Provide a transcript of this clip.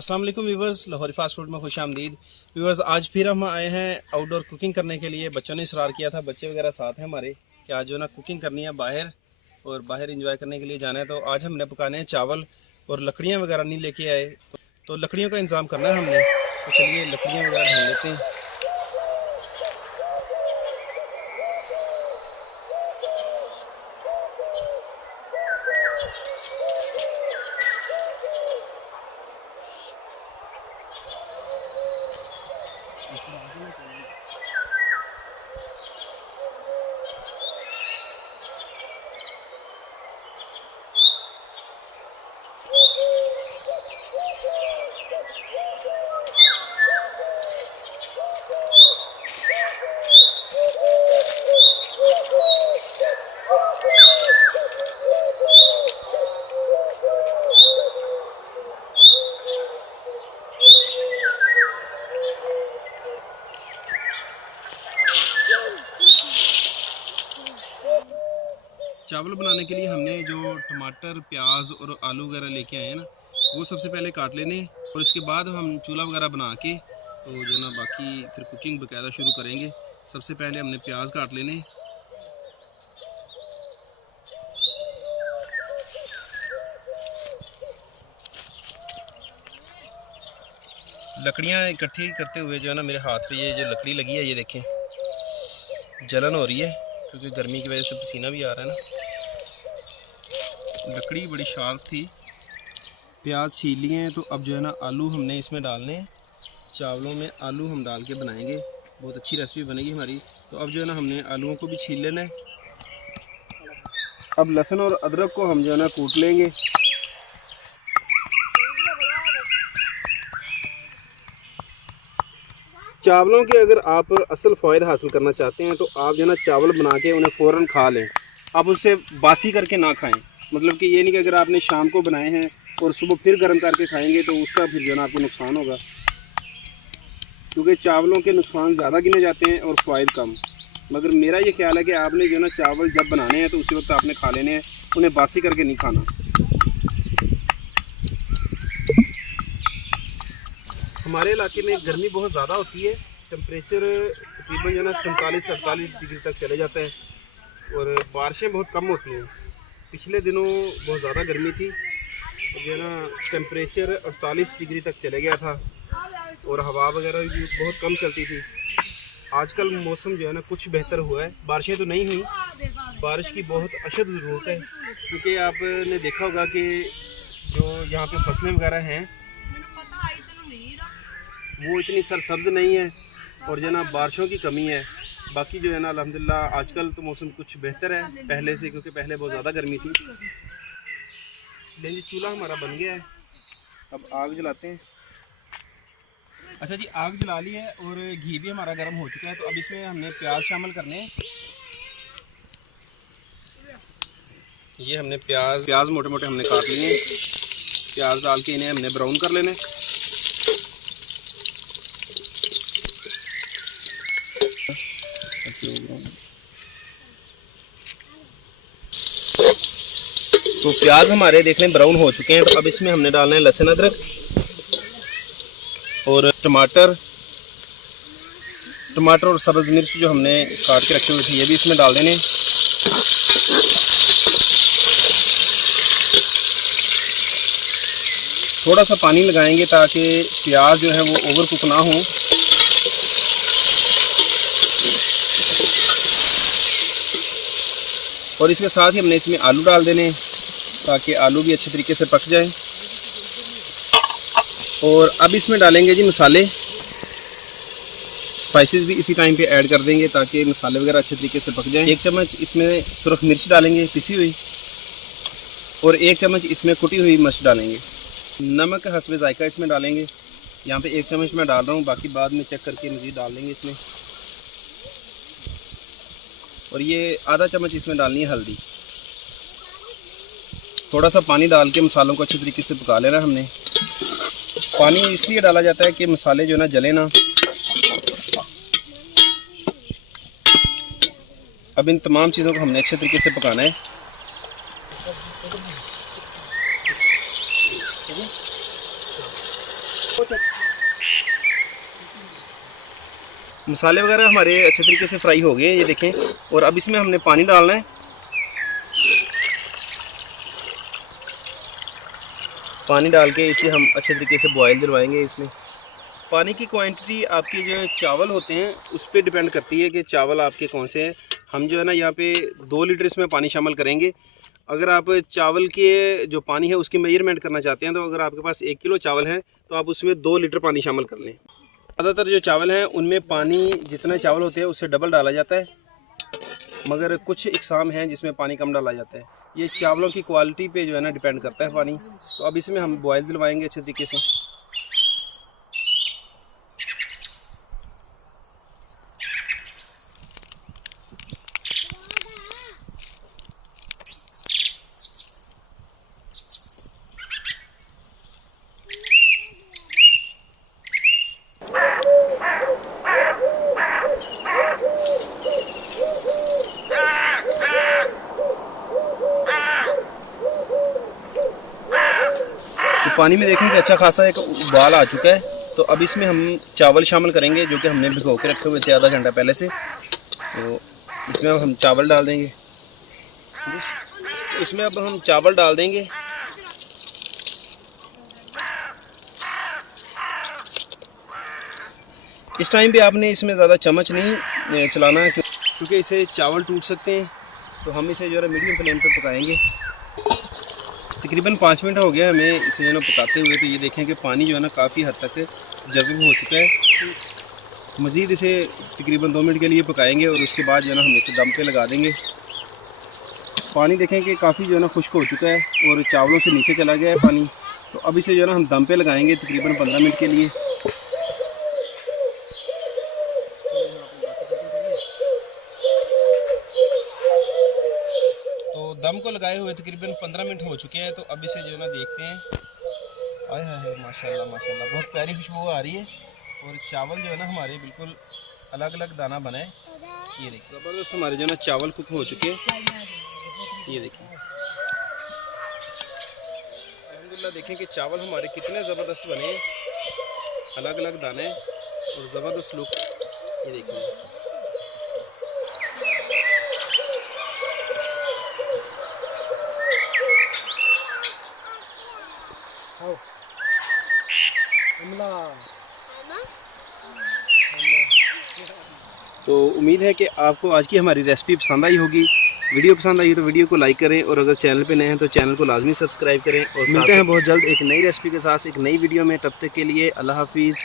अस्सलाम वालेकुम viewers, Lahori fast food में खुश आमदीद। व्यूवर्स, आज फिर हम आए हैं आउटडोर कुकिंग करने के लिए। बच्चों ने इसरार किया था, बच्चे वगैरह साथ हैं हमारे, कि आज जो ना कुकिंग करनी है बाहर और बाहर इंजॉय करने के लिए जाना है। तो आज हमने पकाने हैं चावल और लकड़ियाँ वगैरह नहीं लेके आए, तो लकड़ियों का इंतज़ाम करना है हमने। तो चलिए लकड़ियाँ वगैरह ढूंढ लेते हैं। चावल बनाने के लिए हमने जो टमाटर, प्याज और आलू वगैरह लेके आए हैं ना, वो सबसे पहले काट लेने और इसके बाद हम चूल्हा वगैरह बना के तो जो ना बाकी फिर कुकिंग बकायदा शुरू करेंगे। सबसे पहले हमने प्याज काट लेने। लकड़ियाँ इकट्ठी करते हुए जो है ना मेरे हाथ पे ये जो लकड़ी लगी है, ये देखें जलन हो रही है क्योंकि गर्मी की वजह से पसीना भी आ रहा है ना। लकड़ी बड़ी शार्प थी। प्याज छील लिए हैं, तो अब जो है ना आलू हमने इसमें डालने हैं। चावलों में आलू हम डाल के बनाएंगे, बहुत अच्छी रेसिपी बनेगी हमारी। तो अब जो है ना हमने आलूओं को भी छील लेना है। अब लहसुन और अदरक को हम जो है ना कूट लेंगे। चावलों के अगर आप असल फ़ायदा हासिल करना चाहते हैं तो आप जो है ना चावल बना के उन्हें फ़ौरन खा लें। आप उससे बासी करके ना खाएं। मतलब कि ये नहीं कि अगर आपने शाम को बनाए हैं और सुबह फिर गर्म करके खाएंगे तो उसका फिर जो है ना आपको नुकसान होगा, क्योंकि चावलों के नुकसान ज़्यादा गिने जाते हैं और फ़ायदे कम। मगर मेरा ये ख्याल है कि आपने जो है ना चावल जब बनाने हैं तो उसी वक्त आपने खा लेने हैं, उन्हें बासी करके नहीं खाना। हमारे इलाके में गर्मी बहुत ज़्यादा होती है। टेम्परेचर तकरीबन जो है ना 47 से 48 डिग्री तक चले जाता है और बारिशें बहुत कम होती हैं। पिछले दिनों बहुत ज़्यादा गर्मी थी और जो है ना टेम्परेचर 48 डिग्री तक चले गया था और हवा वगैरह भी बहुत कम चलती थी। आजकल मौसम जो है ना कुछ बेहतर हुआ है। बारिशें तो नहीं हुई, बारिश की बहुत अशद ज़रूरत है, क्योंकि आपने देखा होगा कि जो यहाँ पे फसलें वगैरह हैं वो इतनी सरसब्ज नहीं है और जो है ना बारिशों की कमी है। बाकी जो है ना अल्हम्दुलिल्लाह आजकल तो मौसम कुछ बेहतर है पहले से, क्योंकि पहले बहुत ज़्यादा गर्मी थी। लेकिन चूल्हा हमारा बन गया है, अब आग जलाते हैं। अच्छा जी, आग जला ली है और घी भी हमारा गर्म हो चुका है। तो अब इसमें हमने प्याज शामिल करने हैं। ये हमने प्याज मोटे मोटे हमने काट लिए हैं। प्याज डाल के इन्हें हमने ब्राउन कर लेने। तो प्याज हमारे देखने ब्राउन हो चुके हैं। तो अब इसमें हमने डालना है लहसुन अदरक और टमाटर और सब्ज़ मिर्च जो हमने काट के रखे हुए थे, ये भी इसमें डाल देने। थोड़ा सा पानी लगाएंगे ताकि प्याज जो है वो ओवर कुक ना हो। और इसके साथ ही हमने इसमें आलू डाल देने ताकि आलू भी अच्छे तरीके से पक जाए। और अब इसमें डालेंगे जी मसाले, स्पाइसेस भी इसी टाइम पे ऐड कर देंगे ताकि मसाले वगैरह अच्छे तरीके से पक जाएं। 1 चम्मच इसमें सुरख मिर्च डालेंगे पिसी हुई और 1 चम्मच इसमें कुटी हुई मिर्च डालेंगे। नमक हस्बे जायका इसमें डालेंगे। यहाँ पे 1 चम्मच मैं डाल रहा हूँ, बाकी बाद में चेक करके मज़ीद डाल देंगे इसमें। और ये आधा चम्मच इसमें डालनी है हल्दी। थोड़ा सा पानी डाल के मसालों को अच्छे तरीके से पका लेना हमने। पानी इसलिए डाला जाता है कि मसाले जो है ना जले ना। अब इन तमाम चीज़ों को हमने अच्छे तरीके से पकाना है। मसाले वगैरह हमारे अच्छे तरीके से फ्राई हो गए, ये देखें। और अब इसमें हमने पानी डालना है। पानी डाल के इसे हम अच्छे तरीके से बॉयल दिलवाएंगे। इसमें पानी की क्वांटिटी आपके जो चावल होते हैं उस पर डिपेंड करती है कि चावल आपके कौन से हैं। हम जो है ना यहाँ पे 2 लीटर इसमें पानी शामिल करेंगे। अगर आप चावल के जो पानी है उसकी मेजरमेंट करना चाहते हैं तो अगर आपके पास 1 किलो चावल है तो आप उसमें 2 लीटर पानी शामिल कर लें। ज़्यादातर जो चावल हैं उनमें पानी जितने चावल होते हैं उससे डबल डाला जाता है, मगर कुछ इकसाम हैं जिसमें पानी कम डाला जाता है। ये चावलों की क्वालिटी पे जो है ना डिपेंड करता है पानी। तो अब इसमें हम बॉयल दिलवाएंगे अच्छे तरीके से। तो पानी में देखें कि अच्छा खासा एक उबाल आ चुका है। तो अब इसमें हम चावल शामिल करेंगे जो कि हमने भिगो के रखे हुए थे आधा घंटा पहले से। तो इसमें अब हम चावल डाल देंगे। तो इसमें अब हम चावल डाल देंगे। इस टाइम पे आपने इसमें ज़्यादा चम्मच नहीं चलाना क्योंकि इसे चावल टूट सकते हैं। तो हम इसे जो है मीडियम फ्लेम पे पकाएंगे। तकरीबन 5 मिनट हो गया हमें इसे जो है पकाते हुए। तो ये देखें कि पानी जो है ना काफ़ी हद तक जज़ब हो चुका है। मज़ीद इसे तकरीबन 2 मिनट के लिए पकाएंगे और उसके बाद जो है ना हम इसे दम पे लगा देंगे। पानी देखें कि काफ़ी जो है ना खुश्क हो चुका है और चावलों से नीचे चला गया है पानी। तो अब इसे जो है ना हम दम पे लगाएंगे तकरीबन 15 मिनट के लिए। तो दम को लगाए हुए तकरीबन 15 मिनट हो चुके हैं। तो अब इसे जो है ना देखते हैं। आए हाय माशाल्लाह माशाल्लाह, बहुत प्यारी खुशबू आ रही है। और चावल जो है ना हमारे बिल्कुल अलग अलग दाना बना है। ये देखिए ज़बरदस्त हमारे जो है ना चावल कुक हो चुके हैं। ये देखिए अल्हम्दुलिल्लाह, देखें कि चावल हमारे कितने ज़बरदस्त बने हैं, अलग अलग दाने और ज़बरदस्त लुक। ये देखिए तो उम्मीद है कि आपको आज की हमारी रेसिपी पसंद आई होगी। वीडियो पसंद आई तो वीडियो को लाइक करें और अगर चैनल पे नए हैं तो चैनल को लाजमी सब्सक्राइब करें। और मिलते हैं बहुत जल्द एक नई रेसिपी के साथ एक नई वीडियो में। तब तक के लिए अल्लाह हाफिज़।